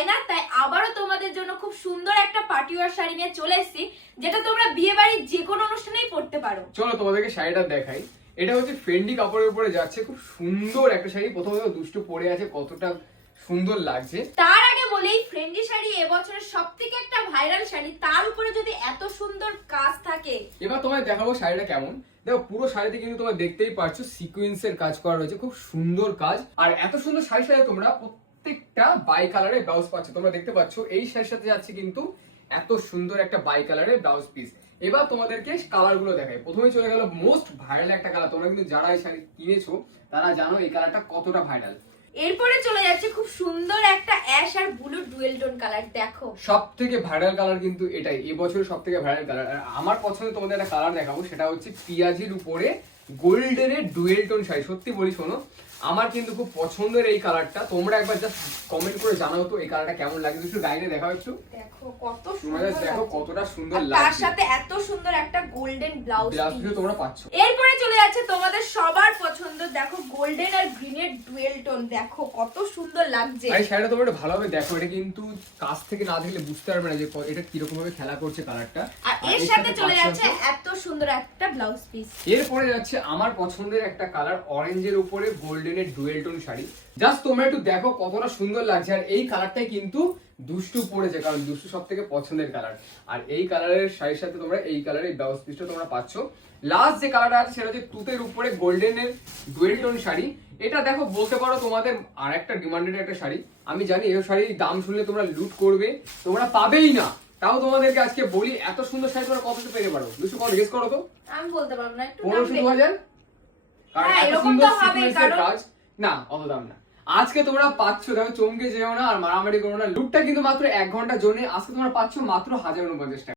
তাই না? তাই আবারও তোমাদের জন্য খুব সুন্দর একটা পার্টি ওয়্যার শাড়ি নিয়ে চলে এসেছি, যেটা তোমরা বিয়ে বাড়ির যে কোনো অনুষ্ঠানেই পরতে পারো। চলো তোমাদেরকে শাড়িটা দেখাই। এটা হচ্ছে ফেন্ডি কাপড়ের উপরে যাচ্ছে, খুব সুন্দর একটা শাড়ি। প্রথমে দুষ্টু পরে আছে, কতটা সুন্দর লাগছে। তার আগে বলেই ফ্রেন্ডি শাড়ি এবছরের সবথেকে একটা ভাইরাল শাড়ি, তার উপরে যদি এত সুন্দর কাজ থাকে। এবার তোমায় দেখাবো শাড়িটা কেমন। দেখো পুরো শাড়িতে কিন্তু তোমরা দেখতেই পারছো সিকোয়েন্সের কাজ করা রয়েছে, খুব সুন্দর কাজ। আর এত সুন্দর শাড়ির সাথে তোমরা প্রত্যেকটা বাই কালারের ব্লাউজ পাচ্ছ। তোমরা দেখতে পাচ্ছ এই শাড়ির সাথে যাচ্ছে কিন্তু এত সুন্দর একটা বাই কালারের ব্লাউজ পিস। এবার তোমাদেরকে কালার গুলো দেখাই। প্রথমে চলে গেল মোস্ট ভাইরাল একটা কালার। তোমরা কিন্তু যারা এই শাড়ি কিনেছো তারা জানো এই কালারটা কতটা ভাইরাল। এরপরে চলে যাচ্ছে খুব সুন্দর একটা অ্যাশ আর ব্লু ডুয়েল টোন কালার। দেখো সব থেকে ভাইরাল কালার কিন্তু এটাই, এবছরের সব থেকে ভাইরাল কালার। আর আমার পছন্দের তোমাদের একটা কালার দেখাবো, সেটা হচ্ছে পিয়াজির উপরে গোল্ডেনের ডুয়েল টোন শাড়ি। সত্যি বলি শোনো, আমার কিন্তু খুব পছন্দের এই কালারটা। তোমরা একবার জাস্ট কমেন্ট করে জানাও তো এই কালারটা কেমন লাগে। একটু গাইডে দেখাও একটু। দেখো কত তোমরা সুন্দর, দেখো কতটা সুন্দর আর লাগছে। তার সাথে এত সুন্দর একটা গোল্ডেন ব্লাউজ পিস তোমরা পাচ্ছ। এরপরে চলে যাচ্ছে তোমাদের সবার পছন্দ, দেখো গোল্ডেন আর গ্রিনের ডুয়েল টোন। দেখো কত সুন্দর লাগছে। এই শাড়িটা তোমরা একটু ভালোভাবে দেখো, এটা কিন্তু কাছ থেকে না দেখলে বুঝতে পারবে না যে এটা কিরকম ভাবে খেলা করছে কালারটা। আর এর সাথে চলে যাচ্ছে এত সুন্দর একটা ব্লাউজ পিস। এরপরে যাচ্ছে আমার পছন্দের একটা কালার, অরেঞ্জের উপরে গোল্ডেনের ডুয়েল টোন শাড়ি। জাস্ট তোমরা একটু দেখো কতটা সুন্দর লাগছে। আর এই কালারটাই কিন্তু দুষ্টু পড়েছে, কারণ দুষ্টু সব থেকে পছন্দের কালার। আর এই কালারের শাড়ির সাথে তোমরা এই কালারের ব্লাউজ পিসটা তোমরা পাচ্ছ। লাস্ট যে কালারটা আছে সেটা হচ্ছে তুতের উপরে গোল্ডেনের ডুয়েল টোন শাড়ি। এটা দেখো বলতে পারো তোমাদের আর একটা ডিমান্ডেড একটা শাড়ি। আমি জানি এই শাড়ির দাম শুনলে তোমরা লুট করবে, তোমরা পাবেই না। তাও তোমাদেরকে আজকে বলি, এত সুন্দর শাড়ি তোমরা কতটা পেতে পারো? দুশো কত গেস করো তো? আমি বলতে পারবো না, একটু 1500-2000। হ্যাঁ, এরকম তো হবে, কারণ কাজ না, অত দাম না। আজকে তোমরা পাচ্ছ, দেখো চমকে যেও না আর মারামারি করো না। লুটটা কিন্তু মাত্র 1 ঘন্টার জন্য। আজকে তোমরা পাচ্ছ মাত্র 1049 টাকা।